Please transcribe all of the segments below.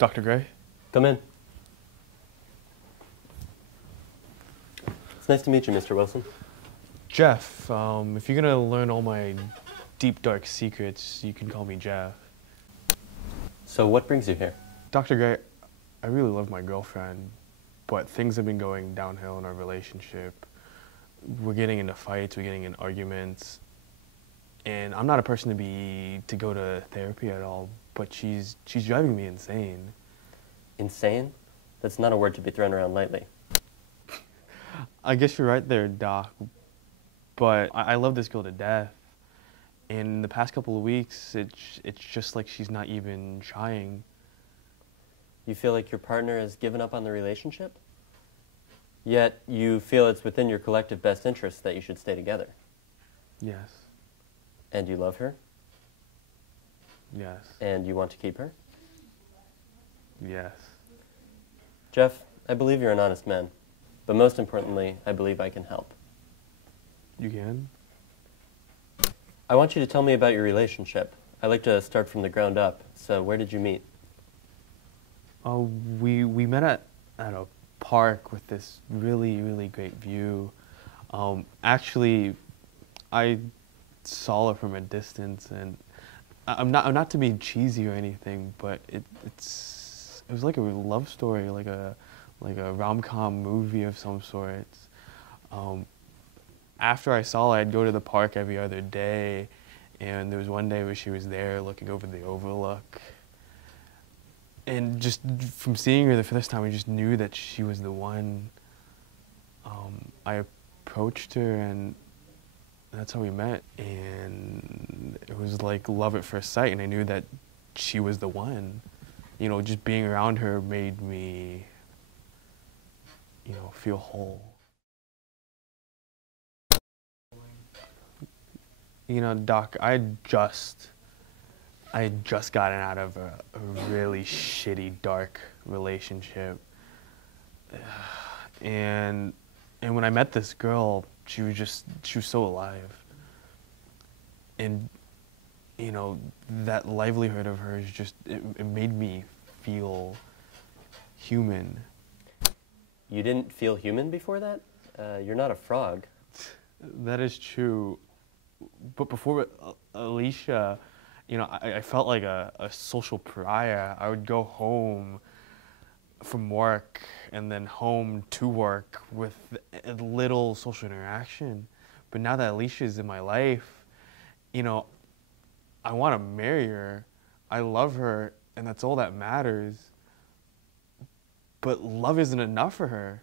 Dr. Gray? Come in. It's nice to meet you, Mr. Wilson. Jeff, if you're gonna learn all my deep, dark secrets, you can call me Jeff. So what brings you here? Dr. Gray, I really love my girlfriend, but things have been going downhill in our relationship. We're getting into fights, we're getting in arguments, and I'm not a person to go to therapy at all, but she's driving me insane. Insane? That's not a word to be thrown around lightly. I guess you're right there, Doc, but I love this girl to death. And in the past couple of weeks, it's just like she's not even trying. You feel like your partner has given up on the relationship? Yet you feel it's within your collective best interest that you should stay together. Yes. And you love her? Yes. And you want to keep her? Yes. Jeff, I believe you're an honest man. But most importantly, I believe I can help. You can? I want you to tell me about your relationship. I like to start from the ground up. So where did you meet? We met at a park with this really, really great view. Actually, I saw her from a distance, and I'm not to be cheesy or anything, but it was like a love story, like a rom-com movie of some sort. After I saw her, I'd go to the park every other day, and there was one day where she was there looking over the overlook. And just from seeing her the first time, I just knew that she was the one. I approached her, and that's how we met. And it was like love at first sight, and I knew that she was the one. You know, just being around her made me, you know, feel whole. You know, Doc, I just gotten out of a really shitty, dark relationship. And when I met this girl, she was so alive. And, you know, that livelihood of hers it made me feel human. You didn't feel human before that? You're not a frog. That is true. But before Alicia, you know, I felt like a social pariah. I would go home from work and then home to work with little social interaction. But now that Alicia's in my life, you know, I want to marry her. I love her, and that's all that matters. But love isn't enough for her.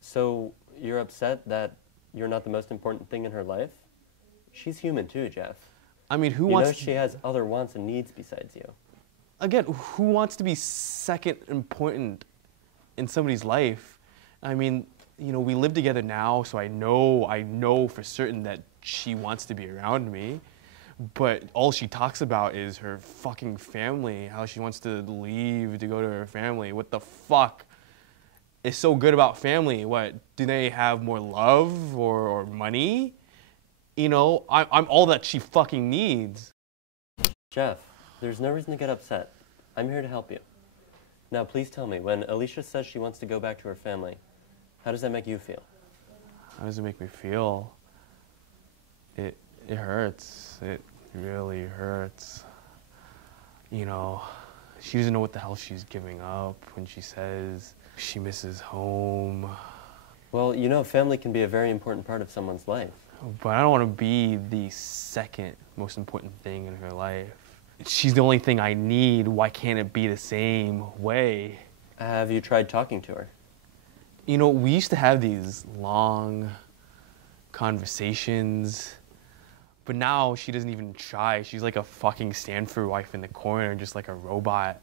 So you're upset that you're not the most important thing in her life? She's human too, Jeff. I mean, You know she has other wants and needs besides you. Again, who wants to be second important in somebody's life? I mean, you know, we live together now, so I know for certain that she wants to be around me. But all she talks about is her fucking family, how she wants to leave to go to her family. What the fuck is so good about family? What, do they have more love or money? You know, I'm all that she fucking needs. Jeff, there's no reason to get upset. I'm here to help you. Now, please tell me, when Alicia says she wants to go back to her family, how does that make you feel? How does it make me feel? It hurts. It really hurts. You know, she doesn't know what the hell she's giving up when she says she misses home. Well, you know, family can be a very important part of someone's life. But I don't want to be the second most important thing in her life. She's the only thing I need. Why can't it be the same way? Have you tried talking to her? You know, we used to have these long conversations, but now she doesn't even try. She's like a fucking Stanford wife in the corner, just like a robot.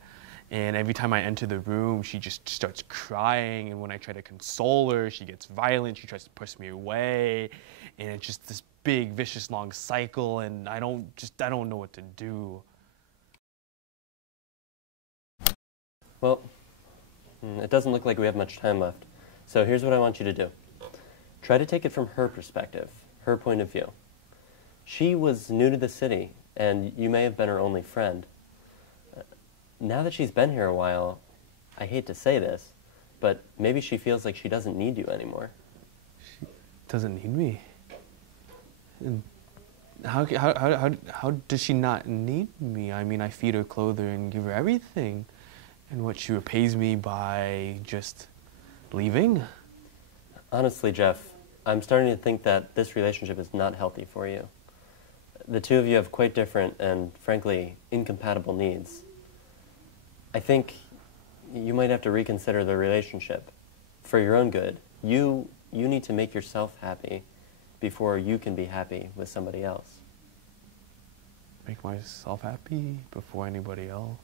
And every time I enter the room, she just starts crying. And when I try to console her, she gets violent. She tries to push me away. And it's just this big, vicious, long cycle. And I don't know what to do. Well, it doesn't look like we have much time left. So here's what I want you to do. Try to take it from her perspective, her point of view. She was new to the city, and you may have been her only friend. now that she's been here a while, I hate to say this, but maybe she feels like she doesn't need you anymore. She doesn't need me? And how does she not need me? I mean, I feed her, clothe her, and give her everything. And what, she repays me by just leaving? Honestly, Jeff, I'm starting to think that this relationship is not healthy for you. The two of you have quite different and, frankly, incompatible needs. I think you might have to reconsider the relationship. For your own good, you need to make yourself happy before you can be happy with somebody else. Make myself happy before anybody else?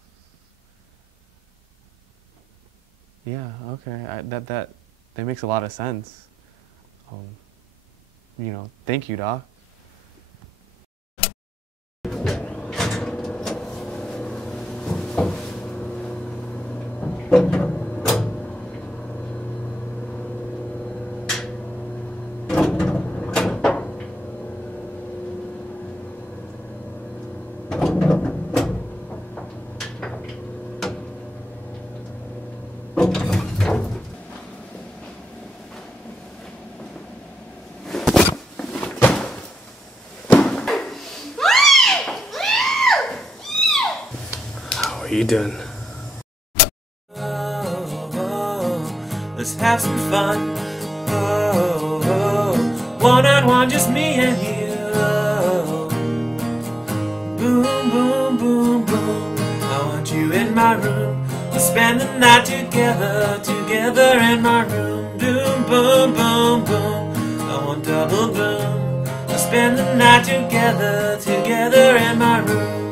Yeah, okay. That makes a lot of sense. You know, thank you, Doc. How are you doing? Let's have some fun. One-on-one, just me and you. Boom, boom, boom, boom. I want you in my room. Let's spend the night together, together in my room. Boom, boom, boom, boom. I want double boom. Let's spend the night together, together in my room.